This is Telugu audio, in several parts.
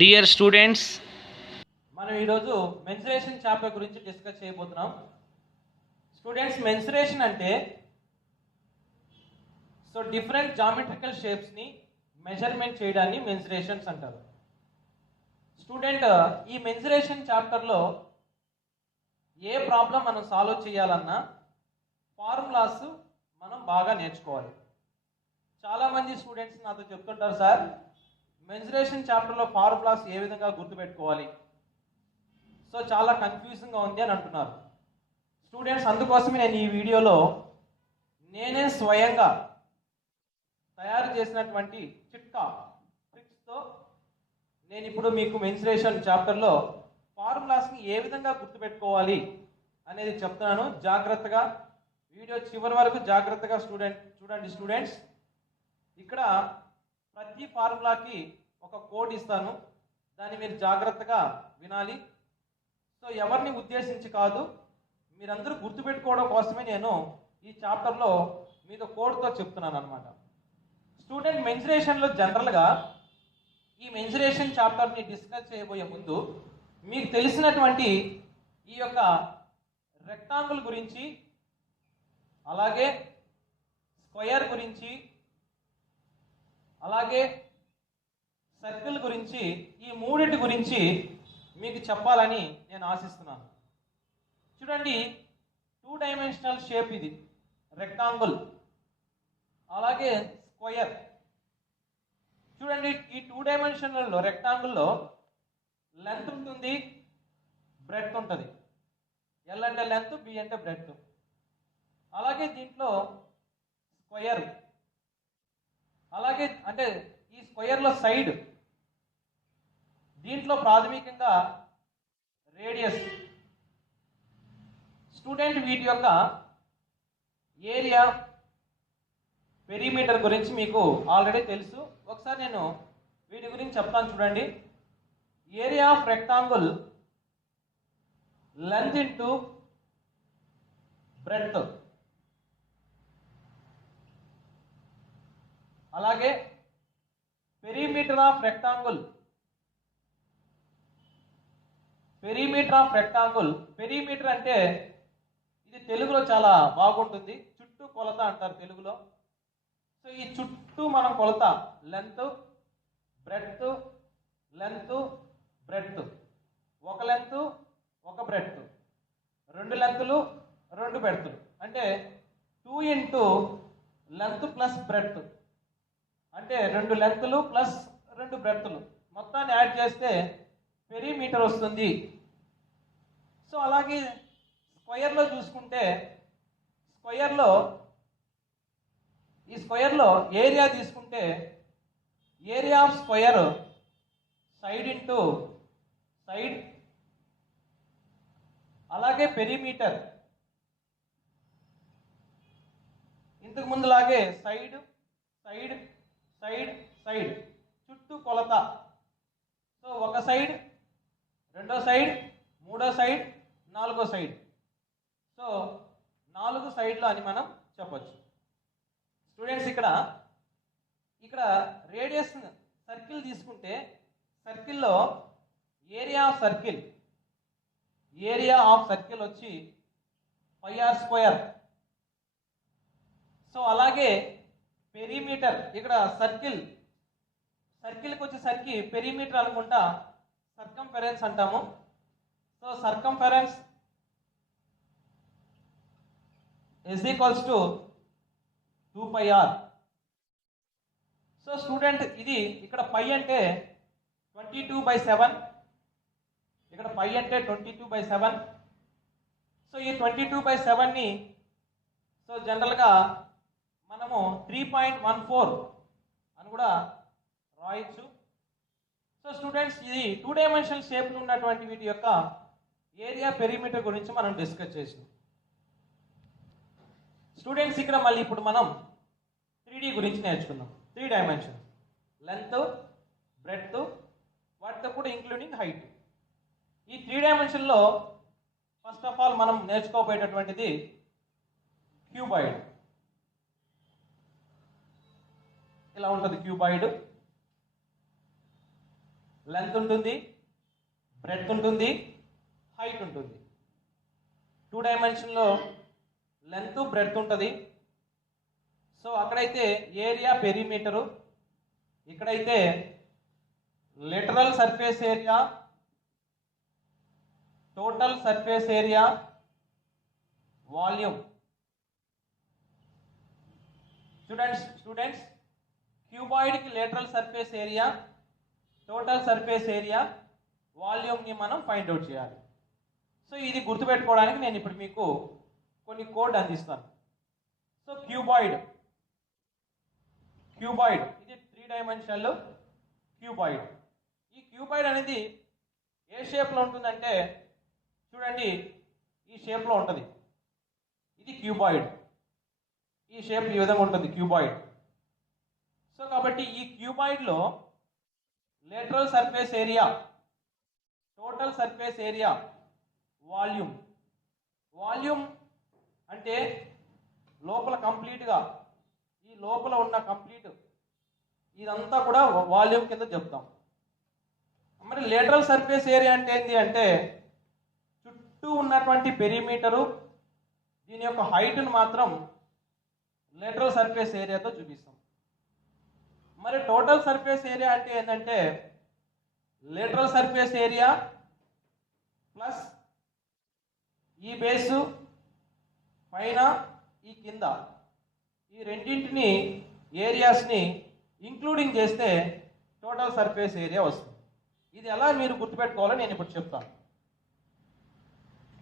డియర్ స్టూడెంట్స్, మనం ఈరోజు మెన్సురేషన్ చాప్టర్ గురించి డిస్కస్ చేయబోతున్నాం. స్టూడెంట్స్, మెన్సురేషన్ అంటే డిఫరెంట్ జామెట్రికల్ షేప్స్ని మెజర్మెంట్ చేయడాన్ని మెన్సురేషన్స్ అంటారు. స్టూడెంట్, ఈ మెన్సురేషన్ చాప్టర్లో ఏ ప్రాబ్లం మనం సాల్వ్ చేయాలన్నా ఫార్ములాస్ మనం బాగా నేర్చుకోవాలి. చాలామంది స్టూడెంట్స్ నాతో చెప్తుంటారు, సార్ మెన్సురేషన్ చాప్టర్లో ఫార్ములాస్ ఏ విధంగా గుర్తుపెట్టుకోవాలి, చాలా కన్ఫ్యూజింగ్గా ఉంది అని అంటున్నారు. స్టూడెంట్స్, అందుకోసమే నేను ఈ వీడియోలో నేనే స్వయంగా తయారు చేసినటువంటి చిట్కా ట్రిక్స్తో నేను ఇప్పుడు మీకు మెన్సురేషన్ చాప్టర్లో ఫార్ములాస్ని ఏ విధంగా గుర్తుపెట్టుకోవాలి అనేది చెప్తున్నాను. జాగ్రత్తగా వీడియో చివరి వరకు జాగ్రత్తగా చూడండి స్టూడెంట్స్. ఇక్కడ ప్రతి ఫార్ములాకి ఒక కోడ్ ఇస్తాను, దాన్ని మీరు జాగ్రత్తగా వినాలి. ఎవరిని ఉద్దేశించి కాదు, మీరందరూ గుర్తుపెట్టుకోవడం కోసమే నేను ఈ చాప్టర్లో మీతో కోడ్తో చెప్తున్నాను అనమాట. స్టూడెంట్, మెన్సురేషన్లో జనరల్గా ఈ మెన్సురేషన్ చాప్టర్ని డిస్కస్ చేయబోయే ముందు మీకు తెలిసినటువంటి ఈ యొక్క రెక్టాంగిల్ గురించి, అలాగే స్క్వేర్ గురించి, అలాగే సర్కిల్ గురించి, ఈ మూడింటి గురించి మీకు చెప్పాలని నేను ఆశిస్తున్నాను. చూడండి, 2 డైమెన్షనల్ షేప్ ఇది రెక్టాంగిల్, అలాగే స్క్వేర్. చూడండి, ఈ 2 డైమెన్షనల్ రెక్టాంగిల్లో లెంత్ ఉంటుంది, బ్రెడ్త్ ఉంటుంది. ఎల్ అంటే లెంత్, బి అంటే బ్రెడ్త్. అలాగే దీంట్లో స్క్వేర్, అలాగే అంటే ఈ స్క్వేర్లో సైడ్, దీంట్లో ప్రాథమికంగా రేడియస్. స్టూడెంట్, వీటి యొక్క ఏరియా, పెరిమీటర్ గురించి మీకు ఆల్రెడీ తెలుసు. ఒకసారి నేను వీటి గురించి చెప్తాను. చూడండి, area of rectangle length into breadth, అలాగే పెరిమీటర్ ఆఫ్ రెక్టాంగిల్. పెరిమీటర్ అంటే ఇది తెలుగులో చాలా బాగుంటుంది, చుట్టూ కొలత అంటారు తెలుగులో. ఈ చుట్టూ మనం కొలత లెంత్, బ్రెడ్త్, లెంత్, బ్రెడ్త్. ఒక లెంత్, ఒక బ్రెడ్త్, 2 లెంత్లు, 2 బ్రెడ్త్లు, అంటే 2 ఇంటూ లెంత్ ప్లస్ బ్రెడ్త్, అంటే 2 లెంత్లు ప్లస్ 2 బ్రెడ్త్లు, మొత్తాన్ని యాడ్ చేస్తే పెరిమీటర్ వస్తుంది. అలాగే స్క్వేర్లో చూసుకుంటే, ఈ స్క్వేర్లో ఏరియా తీసుకుంటే, area of square side into side, అలాగే పెరిమీటర్ ఇంతకు ముందులాగే సైడ్ సైడ్ సైడ్ సైడ్, చుట్టూ కొలత. ఒక సైడ్, రెండో సైడ్, మూడో సైడ్, నాలుగో సైడ్. 4 సైడ్లు అని మనం చెప్పచ్చు. స్టూడెంట్స్, ఇక్కడ రేడియస్ సర్కిల్ తీసుకుంటే, సర్కిల్లో ఏరియా ఆఫ్ సర్కిల్ వచ్చి πr స్క్వేర్. అలాగే పెరిమీటర్, ఇక్కడ సర్కిల్కి వచ్చేసరికి పెరిమీటర్ అనుకుంటా సర్కంఫరెన్స్ అంటాము. Circumference is equals to 2πr. Student, ఇది ఇక్కడ పై అంటే 22/7, ఇక్కడ పై అంటే 22/7. ఈ 22/7ని జనరల్గా మనము 3.14 అని కూడా రాయొచ్చు. స్టూడెంట్స్, ఇది 2 డైమెన్షనల్ షేప్లో ఉన్నటువంటి వీటి యొక్క ఏరియా, పెరిమీటర్ గురించి మనం డిస్కస్ చేసాం. స్టూడెంట్స్, ఇక్కడ మళ్ళీ ఇప్పుడు మనం 3D గురించి నేర్చుకుందాం. 3 డైమెన్షన్, లెంత్, బ్రెడ్త్, వాటితో కూడా ఇంక్లూడింగ్ హైట్. ఈ 3 డైమెన్షన్లో ఫస్ట్ ఆఫ్ ఆల్ మనం నేర్చుకోబోయేటటువంటిది క్యూబాయిడ్. ఇలా ఉంటుంది క్యూబాయిడ్. లెంత్ ఉంటుంది, బ్రెడ్త్ ఉంటుంది, హైట్ ఉంటుంది. 2 డైమెన్షన్లో లెంత్ బ్రెడ్త్ ఉంటుంది. సో అక్కడైతే ఏరియా పెరిమీటరు, ఇక్కడైతే literal surface area, total surface area, volume. Students క్యూబాయిడ్కి lateral surface area, total surface area, వాల్యూమ్ని మనం ఫైండ్ అవుట్ చేయాలి. సో ఇది గుర్తుపెట్టుకోవడానికి నేను ఇప్పుడు మీకు కొన్ని కోడ్ అందిస్తాను. సో క్యూబాయిడ్ ఇది 3 డైమెన్షనల్ క్యూబాయిడ్. ఈ క్యూబాయిడ్ అనేది ఏ షేప్లో ఉంటుందంటే చూడండి, ఈ షేప్లో ఉంటుంది. ఇది క్యూబాయిడ్, ఈ షేప్ ఈ విధంగా ఉంటుంది క్యూబాయిడ్. సో కాబట్టి ఈ క్యూబాయిడ్లో lateral surface area, total surface area, volume అంటే లోపల కంప్లీట్గా ఈ లోపల ఉన్న కంప్లీట్ ఇదంతా కూడా వాల్యూమ్ కింద చెప్తాం. మరి లేటరల్ సర్ఫేస్ ఏరియా అంటే ఏంటి అంటే చుట్టూ ఉన్నటువంటి పెరిమీటరు, దీని యొక్క హైట్ను మాత్రం లేటరల్ సర్ఫేస్ ఏరియాతో చూపిస్తాం. మరి టోటల్ సర్ఫేస్ ఏరియా అంటే ఏంటంటే లేటరల్ సర్ఫేస్ ఏరియా ప్లస్ ఈ బేసు పైన ఈ కింద ఈ రెండింటిని ఏరియాస్ని ఇంక్లూడింగ్ చేస్తే టోటల్ సర్ఫేస్ ఏరియా వస్తుంది. ఇది ఎలా మీరు గుర్తుపెట్టుకోవాలో నేను ఇప్పుడు చెప్తాను.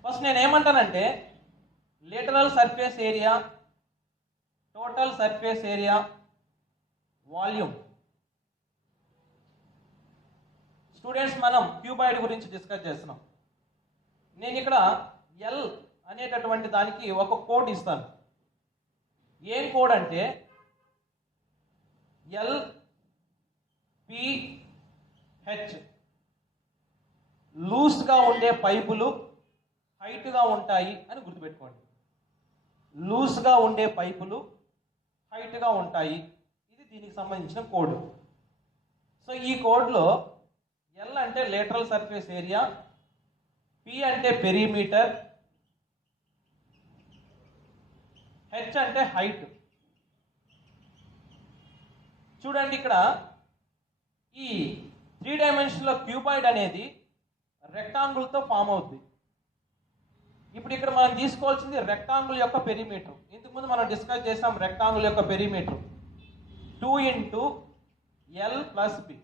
ఫస్ట్ నేను ఏమంటానంటే lateral surface area, total surface area, volume. Students మనం క్యూబాయిడ్ గురించి డిస్కస్ చేస్తున్నాం. నేను ఇక్కడ ఎల్ అనేటటువంటి దానికి ఒక కోడ్ ఇస్తాను. ఏం కోడ్ అంటే LPH. లూస్గా ఉండే పైపులు హైట్గా ఉంటాయి అని గుర్తుపెట్టుకోండి. లూస్గా ఉండే పైపులు హైట్గా ఉంటాయి, ఇది దీనికి సంబంధించిన కోడ్. సో ఈ కోడ్లో ఎల్ అంటే లేటరల్ సర్ఫేస్ ఏరియా, పి అంటే పెరిమీటర్, హెచ్ అంటే హైట్. చూడండి ఇక్కడ ఈ 3 డైమెన్షన్లో క్యూబాయిడ్ అనేది రెక్టాంగుల్తో ఫామ్ అవుతుంది. ఇప్పుడు ఇక్కడ మనం తీసుకోవాల్సింది రెక్టాంగుల్ యొక్క పెరిమీటర్. ఇంతకుముందు మనం డిస్కస్ చేసాం రెక్టాంగుల్ యొక్క perimeter 2 into L plus b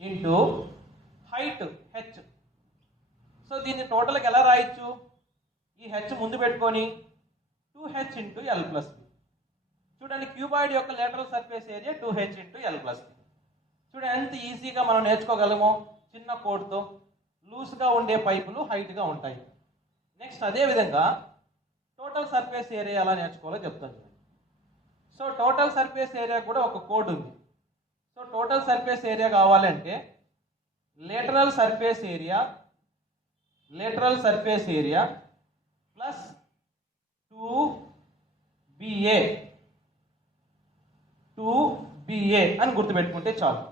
into height h. So దీన్ని టోటల్కి ఎలా రాయొచ్చు? ఈ హెచ్ ముందు పెట్టుకొని 2h into L plus b. చూడండి క్యూబాయిడ్ యొక్క lateral surface area 2h into L plus b. చూడండి ఎంత ఈజీగా మనం నేర్చుకోగలమో చిన్న కోడ్తో. లూస్గా ఉండే పైపులు హైట్గా ఉంటాయి. నెక్స్ట్ అదేవిధంగా టోటల్ సర్ఫేస్ ఏరియా ఎలా నేర్చుకోవాలో చెప్తాను. సో టోటల్ సర్ఫేస్ ఏరియా కూడా ఒక కోడ్ ఉంది. సో టోటల్ సర్ఫేస్ ఏరియా కావాలంటే lateral surface area plus 2BA అని గుర్తుపెట్టుకుంటే చాలు.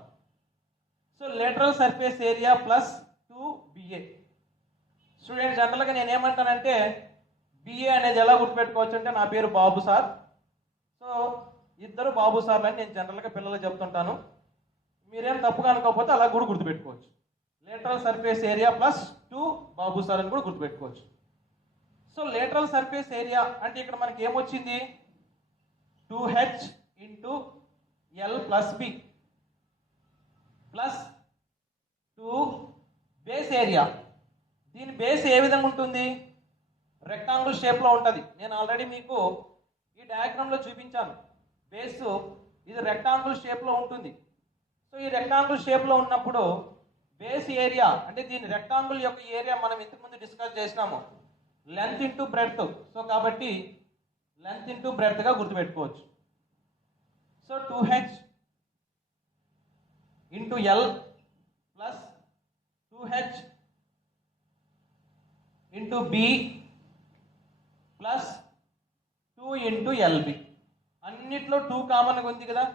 So lateral surface area plus 2BA. Students జనరల్గా నేను ఏమంటానంటే బిఏ అనేది ఎలా గుర్తుపెట్టుకోవచ్చు అంటే నా పేరు బాబు సార్. సో ఇద్దరు బాబు సార్లు అని నేను జనరల్గా పిల్లలకు చెప్తుంటాను. మీరేం తప్పుగా అనుకోకపోతే అలా కూడా గుర్తుపెట్టుకోవచ్చు. లేటరల్ సర్ఫేస్ ఏరియా ప్లస్ 2 బాబు సార్ అని కూడా గుర్తుపెట్టుకోవచ్చు. సో లేటరల్ సర్ఫేస్ ఏరియా అంటే ఇక్కడ మనకి ఏమొచ్చింది? 2h into L plus b plus 2 base area. దీని బేస్ ఏ విధంగా ఉంటుంది? రెక్టాంగుల్ షేప్లో ఉంటుంది. నేను ఆల్రెడీ మీకు ఈ డయాగ్రామ్లో చూపించాను. బేస్ ఇది రెక్టాంగుల్ షేప్లో ఉంటుంది. సో ఈ రెక్టాంగుల్ షేప్లో ఉన్నప్పుడు బేస్ ఏరియా అంటే దీని రెక్టాంగుల్ యొక్క ఏరియా మనం ఇంతకుముందు డిస్కస్ చేసినాము, లెంత్ ఇంటూ బ్రెడ్త్. సో కాబట్టి లెంత్ ఇంటూ బ్రెడ్త్గా గుర్తుపెట్టుకోవచ్చు. So 2h into L plus 2h into B plus 2 into L B. అన్నిట్లో 2 కామన్గా ఉంది కదా.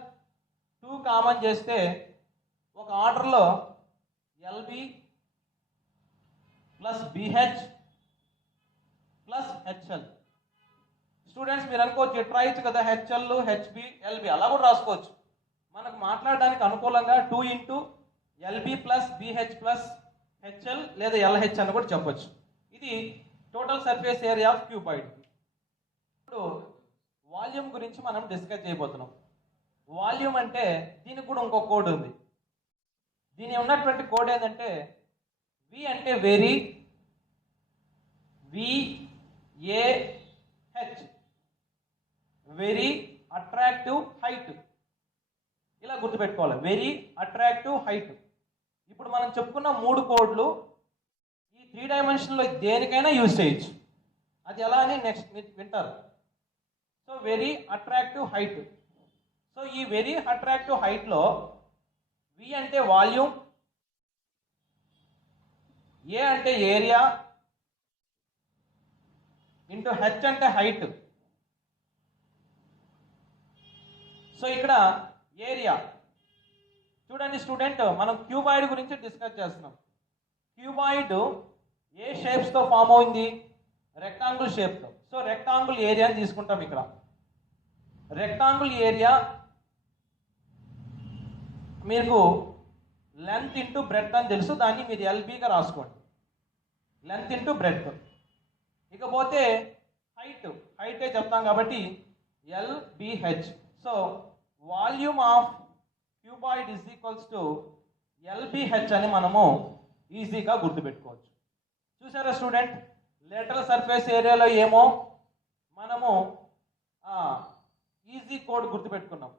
2 కామన్ చేస్తే ఒక ఆర్డర్లో ఎల్బి ప్లస్ బిహెచ్ ప్లస్ హెచ్ఎల్. స్టూడెంట్స్ మీరు అనుకోవచ్చు ఎట్లా రాయొచ్చు కదా, హెచ్ఎల్ హెచ్బి ఎల్బి అలా కూడా రాసుకోవచ్చు. మనకు మాట్లాడడానికి అనుకూలంగా 2 ఇంటూ ఎల్బి ప్లస్ బిహెచ్ ప్లస్ హెచ్ఎల్ లేదా ఎల్హెచ్ అని కూడా చెప్పొచ్చు. ఇది total surface area of cuboid. ఇప్పుడు వాల్యూమ్ గురించి మనం డిస్కస్ చేయబోతున్నాం. వాల్యూమ్ అంటే దీనికి కూడా ఇంకో కోడ్ ఉంది. దీని ఉన్నటువంటి కోడ్ ఏంటంటే వి అంటే వెరీ, విఏహెచ్ వెరీ అట్రాక్టివ్ హైట్. ఇలా గుర్తుపెట్టుకోవాలి, వెరీ అట్రాక్టివ్ హైట్. ఇప్పుడు మనం చెప్పుకున్న 3 కోడ్లు ఈ 3 డైమెన్షన్లో దేనికైనా యూజ్ చేయొచ్చు. అది ఎలా అని నెక్స్ట్ మీరు వింటారు. So very attractive height. So ఈ వెరీ అట్రాక్టివ్ హైట్లో వి అంటే వాల్యూమ్, ఏ అంటే ఏరియా, ఇంటూ హెచ్ అంటే హైట్. సో ఇక్కడ ఏరియా చూడండి స్టూడెంట్, మనం క్యూబాయిడ్ గురించి డిస్కస్ చేస్తున్నాం. క్యూబాయిడ్ ఏ షేప్స్తో ఫామ్ అయింది? రెక్టాంగిల్ షేప్తో. సో రెక్టాంగిల్ ఏరియాని తీసుకుంటాం. ఇక్కడ రెక్టాంగిల్ ఏరియా మీకు లెంత్ ఇంటూ బ్రెడ్త్ అని తెలుసు, దాన్ని మీరు ఎల్బీగా రాసుకోండి, లెంత్ ఇంటూ బ్రెడ్త్. ఇకపోతే హైటే చెప్తాం కాబట్టి LBH. So volume of cuboid is equals to LBH అని మనము ఈజీగా గుర్తుపెట్టుకోవచ్చు. చూసారా స్టూడెంట్, లేటరల్ సర్ఫేస్ ఏరియాలో ఏమో మనము ఈజీ కోడ్ గుర్తుపెట్టుకున్నాం.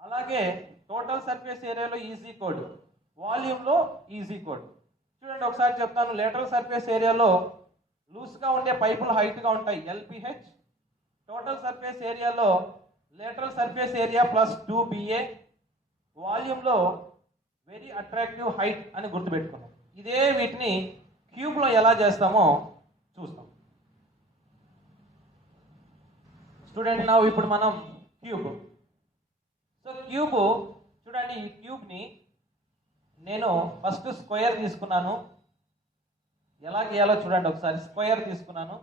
అలాగే టోటల్ సర్ఫేస్ ఏరియాలో ఈజీ కోడ్, వాల్యూమ్లో ఈజీ కోడ్. చూడండి ఒకసారి చెప్తాను. లేటరల్ సర్ఫేస్ ఏరియాలో లూస్గా ఉండే పైపులు హైట్గా ఉంటాయి, ఎల్పిహెచ్. టోటల్ సర్ఫేస్ ఏరియాలో lateral surface area plus 2BA. వాల్యూమ్లో వెరీ అట్రాక్టివ్ హైట్ అని గుర్తుపెట్టుకున్నాం. ఇదే వీటిని క్యూబ్లో ఎలా చేస్తామో చూస్తాం. స్టూడెంట్ నా ఇప్పుడు మనం క్యూబ్. సో క్యూబ్ చూడండి, ఈ క్యూబ్ని నేను ఫస్ట్ స్క్వేర్ తీసుకున్నాను. ఎలా గీయాలో చూడండి ఒకసారి. స్క్వేర్ తీసుకున్నాను,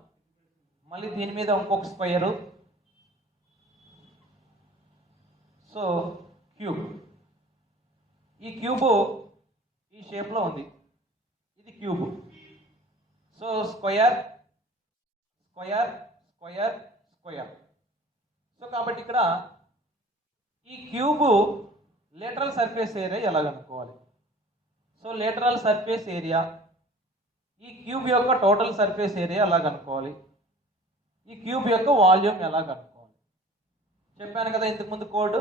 మళ్ళీ దీని మీద ఇంకొక స్క్వేరు. సో క్యూబ్, ఈ క్యూబ్ ఈ షేప్లో ఉంది, ఇది cube. So square square square square. So కాబట్టి ఇక్కడ ఈ క్యూబ్ లేటరల్ సర్ఫేస్ ఏరియా ఎలా కనుక్కోవాలి? సో లేటరల్ సర్ఫేస్ ఏరియా, ఈ క్యూబ్ యొక్క టోటల్ సర్ఫేస్ ఏరియా ఎలా కనుక్కోవాలి? ఈ క్యూబ్ యొక్క వాల్యూమ్ ఎలా కనుక్కోవాలి? చెప్పాను కదా ఇంతకుముందు కోడ్.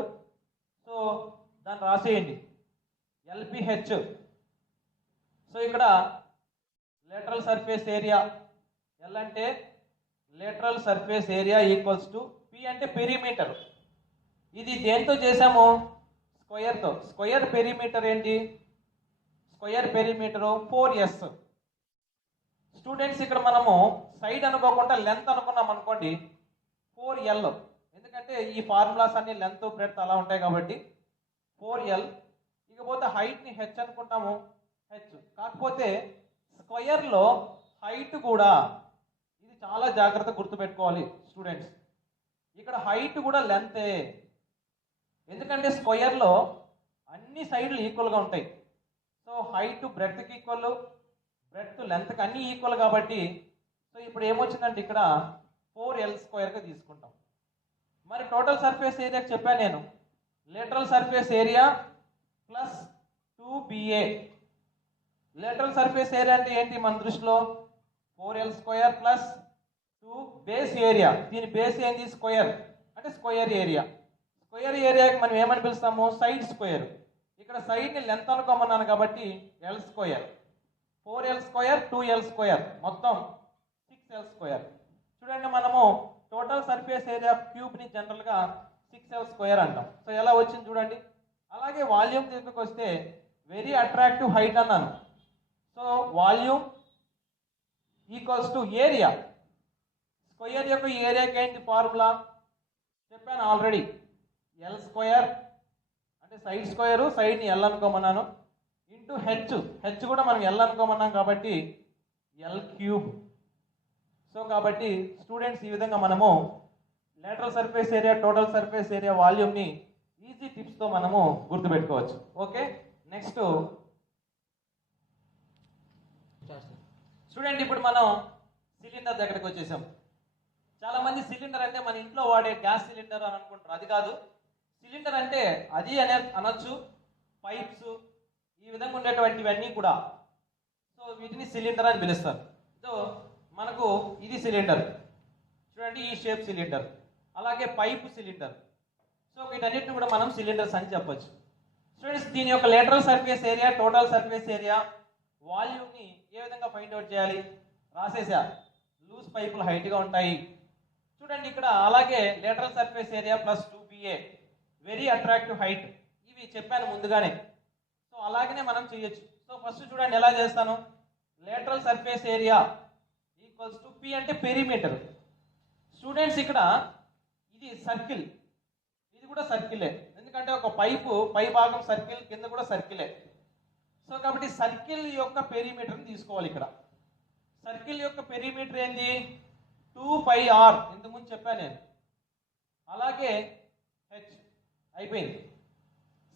సో దాన్ని రాసేయండి, ఎల్పిహెచ్. సో ఇక్కడ లేటరల్ సర్ఫేస్ ఏరియా, ఎల్ అంటే lateral surface area equals to P అంటే పెరిమీటర్. ఇది దేంతో చేసాము? స్క్వేర్తో. స్క్వేర్ పెరిమీటర్ ఏంటి? Square perimeter 4S. స్టూడెంట్స్ ఇక్కడ మనము సైడ్ అనుకోకుండా లెంత్ అనుకున్నాం అనుకోండి, 4L. ఎందుకంటే ఈ ఫార్ములాస్ అన్ని లెంత్ బ్రెడ్త్ అలా ఉంటాయి కాబట్టి 4L. ఇకపోతే హైట్ని హెచ్ అనుకుంటాము, హెచ్. కాకపోతే స్క్వేర్లో హైట్ కూడా, ఇది చాలా జాగ్రత్తగా గుర్తుపెట్టుకోవాలి స్టూడెంట్స్, ఇక్కడ హైట్ కూడా లెంతే. ఎందుకంటే స్క్వేర్లో అన్ని సైడ్లు ఈక్వల్గా ఉంటాయి. సో హైట్ బ్రెడ్త్కి ఈక్వల్, బ్రెడ్త్ లెంత్కి అన్నీ ఈక్వల్ కాబట్టి సో ఇప్పుడు ఏమొచ్చిందంటే ఇక్కడ 4L² తీసుకుంటాం. మరి టోటల్ సర్ఫేస్ ఏరియాకి చెప్పాను నేను, lateral surface area plus 2BA. Lateral surface area అంటే ఏంటి మన దృష్టిలో? 4L² plus 2 base area. దీని బేస్ ఏంటి? స్క్వేర్ అంటే స్క్వేర్ ఏరియా. స్క్వేర్ ఏరియాకి మనం ఏమని పిలుస్తాము? Side square. ఇక్కడ సైడ్ని లెంత్ అనుకోమన్నాను కాబట్టి L². 4L² 2L², మొత్తం 6L². చూడండి మనము టోటల్ సర్ఫేస్ ఏరియా క్యూబ్ని జనరల్గా 6L² అంటాం. సో ఎలా వచ్చింది చూడండి. అలాగే వాల్యూమ్ దగ్గరికి వస్తే వెరీ అట్రాక్టివ్ హైట్ అన్నాను. So volume equals to area. Square యొక్క ఏరియాకి ఏంటి ఫార్ములా? చెప్పాను ఆల్రెడీ, L² అంటే సైడ్ స్క్వేరు, సైడ్ని L అనుకోమన్నాను, ఇంటూ హెచ్ కూడా మనం ఎల్ అనుకోమన్నాం కాబట్టి L3. సో కాబట్టి స్టూడెంట్స్ ఈ విధంగా మనము lateral surface area, total surface area, వాల్యూమ్ని ఈజీ టిప్స్తో మనము గుర్తుపెట్టుకోవచ్చు. ఓకే, నెక్స్ట్ స్టూడెంట్ ఇప్పుడు మనం సిలిండర్ దగ్గరికి వచ్చేసాం. చాలా మంది సిలిండర్ అంటే మన ఇంట్లో వాడే గ్యాస్ సిలిండర్ అని అనుకుంటారు. అది కాదు. సిలిండర్ అంటే అది అనొచ్చు, పైప్స్ ఈ విధంగా ఉండేటువంటివన్నీ కూడా. సో వీటిని సిలిండర్ అని పిలుస్తారు. సో మనకు ఇది సిలిండర్ చూడండి, ఈ షేప్ సిలిండర్, అలాగే పైపు సిలిండర్. సో వీటన్నిటిని కూడా మనం సిలిండర్స్ అని చెప్పొచ్చు. స్టూడెంట్స్ దీని యొక్క lateral surface area, total surface area, వాల్యూమ్ని ఏ విధంగా ఫైండ్ అవుట్ చేయాలి రాసేసా. లూజ్ పైపులు హైట్గా ఉంటాయి చూడండి ఇక్కడ. అలాగే lateral surface area plus 2PA very attractive height, ఇవి చెప్పాను ముందుగానే. సో అలాగనే మనం చేయొచ్చు. సో ఫస్ట్ చూడండి ఎలా చేస్తాను. Lateral surface area equals to P అంటే పెరిమీటర్. స్టూడెంట్స్ ఇక్కడ ఇది సర్కిల్, ఇది కూడా సర్కిలే, ఎందుకంటే ఒక పై భాగం సర్కిల్, కింద కూడా సర్కిలే. సో కాబట్టి సర్కిల్ యొక్క పెరిమీటర్ని తీసుకోవాలి. ఇక్కడ సర్కిల్ యొక్క పెరిమీటర్ ఏంది 2πr, ఇంతకుముందు చెప్పాను నేను. అలాగే హెచ్ అయిపోయింది.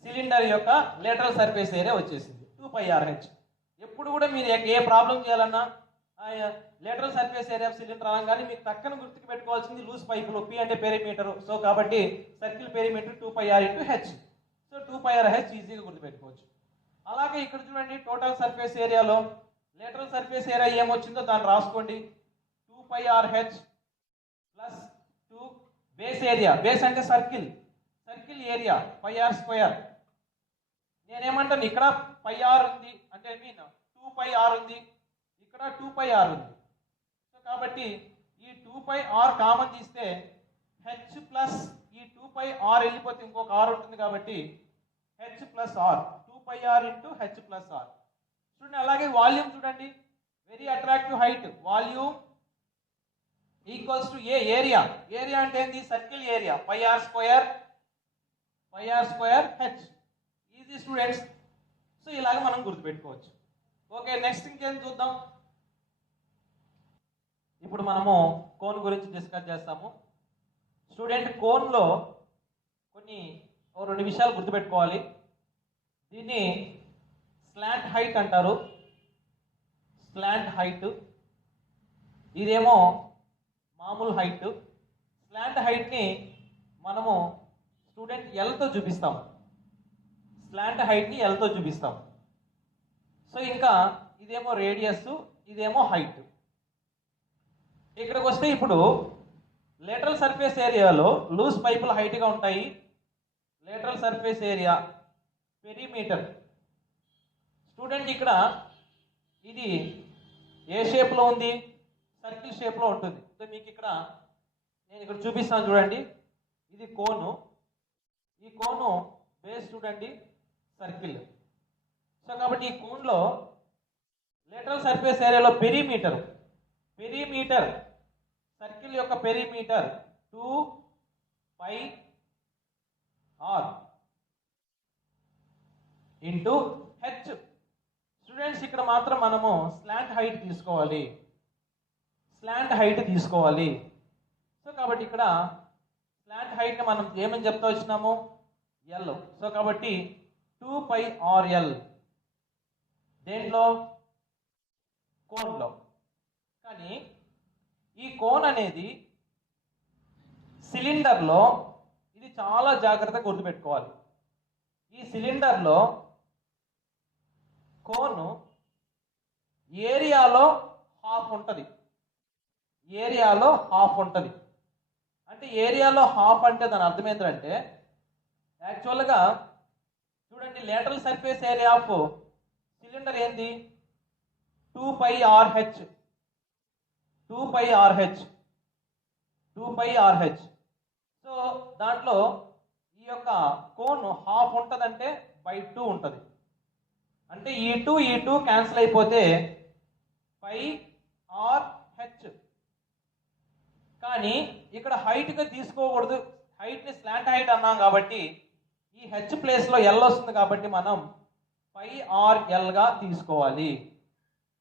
సిలిండర్ యొక్క లేటరల్ సర్ఫేస్ ఏరియా వచ్చేసింది 2πrh. ఎప్పుడు కూడా మీరు ఏ ప్రాబ్లం చేయాలన్నా lateral surface area of cylinder అనగానే మీకు పక్కన గుర్తుకు పెట్టుకోవాల్సింది లూజ్ పైపులు. P అంటే పెరిమీటర్. సో కాబట్టి circle perimeter 2πr into H. So 2πrh ఈజీగా గుర్తుపెట్టుకోవచ్చు. అలాగే ఇక్కడ చూడండి టోటల్ సర్ఫేస్ ఏరియాలో లేటరల్ సర్ఫేస్ ఏరియా ఏమొచ్చిందో దాన్ని రాసుకోండి. 2πrh plus 2 base area, base అంటే సర్కిల్ ఏరియా πr². నేనేమంటాను ఇక్కడ πr ఉంది అంటే మీన్ 2πr ఉంది, ఇక్కడ 2πr ఉంది. సో కాబట్టి ఈ 2πr కామన్ తీస్తే హెచ్ ప్లస్ ఈ 2πr వెళ్ళిపోతే ఇంకొక r ఉంటుంది కాబట్టి h plus r, 2πr into h plus r. చూడండి అలాగే వాల్యూమ్ చూడండి, very attractive height. Volume equals to area. Area అంటే ఏంది circle area πr² h. Easy students. So ఇలాగ మనం గుర్తుపెట్టుకోవచ్చు. ఓకే, నెక్స్ట్ ఇంకేం చూద్దాం. ఇప్పుడు మనము కోన్ గురించి డిస్కస్ చేస్తాము. స్టూడెంట్ కోన్లో రెండు విషయాలు గుర్తుపెట్టుకోవాలి. దీన్ని స్లాంట్ హైట్ అంటారు. స్లాంట్ హైట్, ఇదేమో మామూలు హైట్. స్లాంట్ హైట్ని మనము స్టూడెంట్ ఎల్తో చూపిస్తాం. స్లాంట్ హైట్ని ఎల్తో చూపిస్తాం. సో ఇంకా ఇదేమో రేడియస్, ఇదేమో హైట్. ఇక్కడికి వస్తే ఇప్పుడు లేటరల్ సర్ఫేస్ ఏరియాలో లూజ్ పైపులు హైట్గా ఉంటాయి. Lateral surface area perimeter. Student ఇక్కడ ఇది ఏ షేప్లో ఉంది, సర్కిల్ షేప్లో ఉంటుంది. సో మీకు ఇక్కడ నేను ఇక్కడ చూపిస్తాను చూడండి. ఇది కోను, ఈ కోను బేస్ చూడండి సర్కిల్. సో కాబట్టి ఈ కోన్లో లేటరల్ సర్ఫేస్ ఏరియాలో పెరిమీటర్ సర్కిల్ యొక్క perimeter 2πr into H. Students ఇక్కడ మాత్రం మనము స్లాంట్ హైట్ తీసుకోవాలి. సో కాబట్టి ఇక్కడ స్లాంట్ హైట్ మనం ఏమని చెప్తా వచ్చినాము ఎల్. సో కాబట్టి 2πrl దేంట్లో కోన్లో. కానీ ఈ కోన్ అనేది సిలిండర్లో ఇది చాలా జాగ్రత్తగా గుర్తుపెట్టుకోవాలి. ఈ సిలిండర్లో కోను ఏరియాలో హాఫ్ ఉంటుంది. అంటే ఏరియాలో హాఫ్ అంటే దాని అర్థం ఏంటంటే యాక్చువల్గా చూడండి lateral surface area of cylinder ఏంది 2πrh. సో దాంట్లో ఈ యొక్క కోన్ హాఫ్ ఉంటుందంటే by2 ఉంటుంది. అంటే ఈ టూ క్యాన్సిల్ అయిపోతే πrh. కానీ ఇక్కడ హైట్గా తీసుకోకూడదు. హైట్ని స్లాంట్ హైట్ అన్నాం కాబట్టి ఈ హెచ్ ప్లేస్లో ఎల్ వస్తుంది కాబట్టి మనం πRL గా తీసుకోవాలి.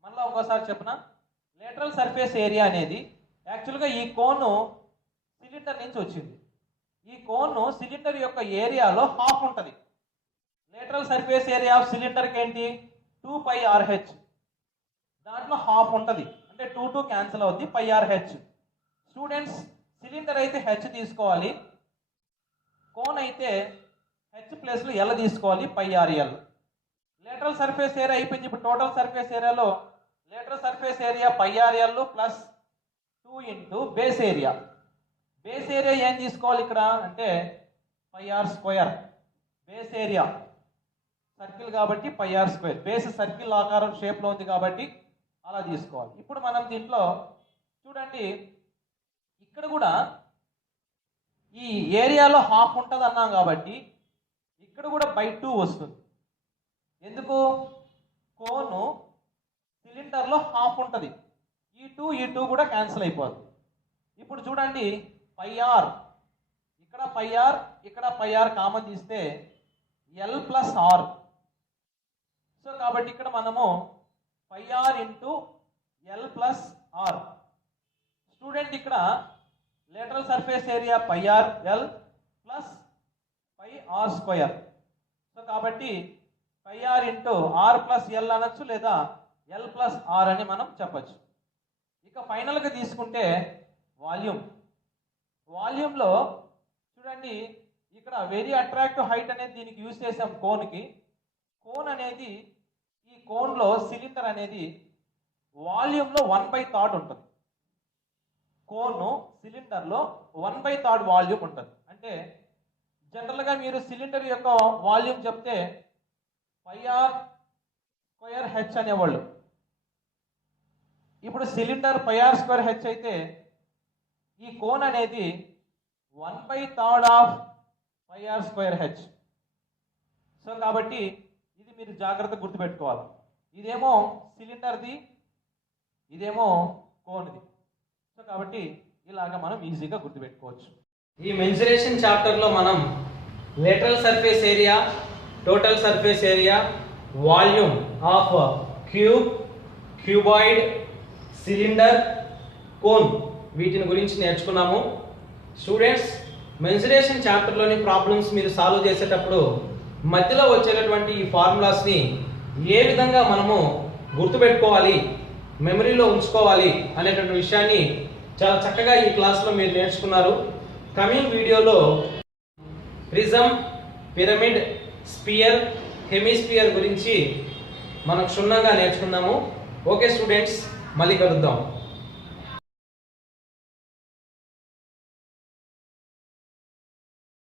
మళ్ళీ ఇంకోసారి చెప్పనా, లేటరల్ సర్ఫేస్ ఏరియా అనేది యాక్చువల్గా ఈ కోను సిలిండర్ నుంచి వచ్చింది. ఈ కోను సిలిండర్ యొక్క ఏరియాలో హాఫ్ ఉంటుంది. లేటరల్ సర్ఫేస్ ఏరియా ఆఫ్ సిలిండర్కి ఏంటి 2πRH, దాంట్లో హాఫ్ ఉంటుంది అంటే 2 క్యాన్సిల్ అవుద్ది πRH. స్టూడెంట్స్ సిలిండర్ అయితే హెచ్ తీసుకోవాలి, కోన్ అయితే హెచ్ ప్లేస్లో ఎల్ తీసుకోవాలి πRL. లేటరల్ సర్ఫేస్ ఏరియా అయిపోయింది. ఇప్పుడు టోటల్ సర్ఫేస్ ఏరియాలో lateral surface area πRL plus 2 into base area. Base area ఏం తీసుకోవాలి ఇక్కడ అంటే πR². బేస్ ఏరియా సర్కిల్ కాబట్టి πR². బేస్ సర్కిల్ ఆకారం షేప్లో ఉంది కాబట్టి అలా తీసుకోవాలి. ఇప్పుడు మనం దీంట్లో చూడండి, ఇక్కడ కూడా ఈ ఏరియాలో హాఫ్ ఉంటుంది అన్నాం కాబట్టి ఇక్కడ కూడా బై 2 వస్తుంది. ఎందుకు? కోను సిలిండర్లో హాఫ్ ఉంటుంది, ఈ టూ కూడా క్యాన్సిల్ అయిపోతుంది. ఇప్పుడు చూడండి πR, ఇక్కడ πR ఇక్కడ πR కామన్ తీస్తే ఎల్ ప్లస్ ఆర్. సో కాబట్టి ఇక్కడ మనము πR into L plus R. Student ఇక్కడ lateral surface area πRL plus πR². So కాబట్టి πR into are plus L అనొచ్చు లేదా ఎల్ ప్లస్ ఆర్ అని మనం చెప్పచ్చు. ఇక ఫైనల్గా తీసుకుంటే వాల్యూమ్లో చూడండి, ఇక్కడ వెరీ అట్రాక్టివ్ హైట్ అనేది దీనికి యూజ్ చేసాం కోన్కి. కోన్ అనేది ఈ కోన్లో సిలిండర్ అనేది వాల్యూమ్లో 1/3 ఉంటుంది. కోను సిలిండర్లో 1/3 వాల్యూమ్ ఉంటుంది. అంటే జనరల్గా మీరు సిలిండర్ యొక్క వాల్యూమ్ చెప్తే πR²H అనేవాళ్ళు. ఇప్పుడు సిలిండర్ πR²H అయితే ఈ కోన్ అనేది 1/3 ఆఫ్ πR²H. సో కాబట్టి ఇది మీరు జాగ్రత్తగా గుర్తుపెట్టుకోవాలి. ఇదేమో సిలిండర్ది, ఇదేమో కోన్ది. సో కాబట్టి ఇలాగా మనం ఈజీగా గుర్తుపెట్టుకోవచ్చు. ఈ మెన్సురేషన్ చాప్టర్లో మనం lateral surface area, total surface area, volume of cube, cuboid, cylinder, cone వీటిని గురించి నేర్చుకున్నాము. స్టూడెంట్స్, మెన్సురేషన్ చాప్టర్లోని ప్రాబ్లమ్స్ మీరు సాల్వ్ చేసేటప్పుడు మధ్యలో వచ్చేటటువంటి ఈ ఫార్ములాస్ని ఏ విధంగా మనము గుర్తుపెట్టుకోవాలి, మెమరీలో ఉంచుకోవాలి అనేటువంటి విషయాన్ని చాలా చక్కగా ఈ క్లాస్లో మీరు నేర్చుకున్నారు. కమింగ్ వీడియోలో ప్రిజం, పిరమిడ్, స్పియర్, హెమిస్పియర్ గురించి మనం క్షుణ్ణంగా నేర్చుకుందాము. ఓకే స్టూడెంట్స్, మళ్ళీ కలుద్దాం.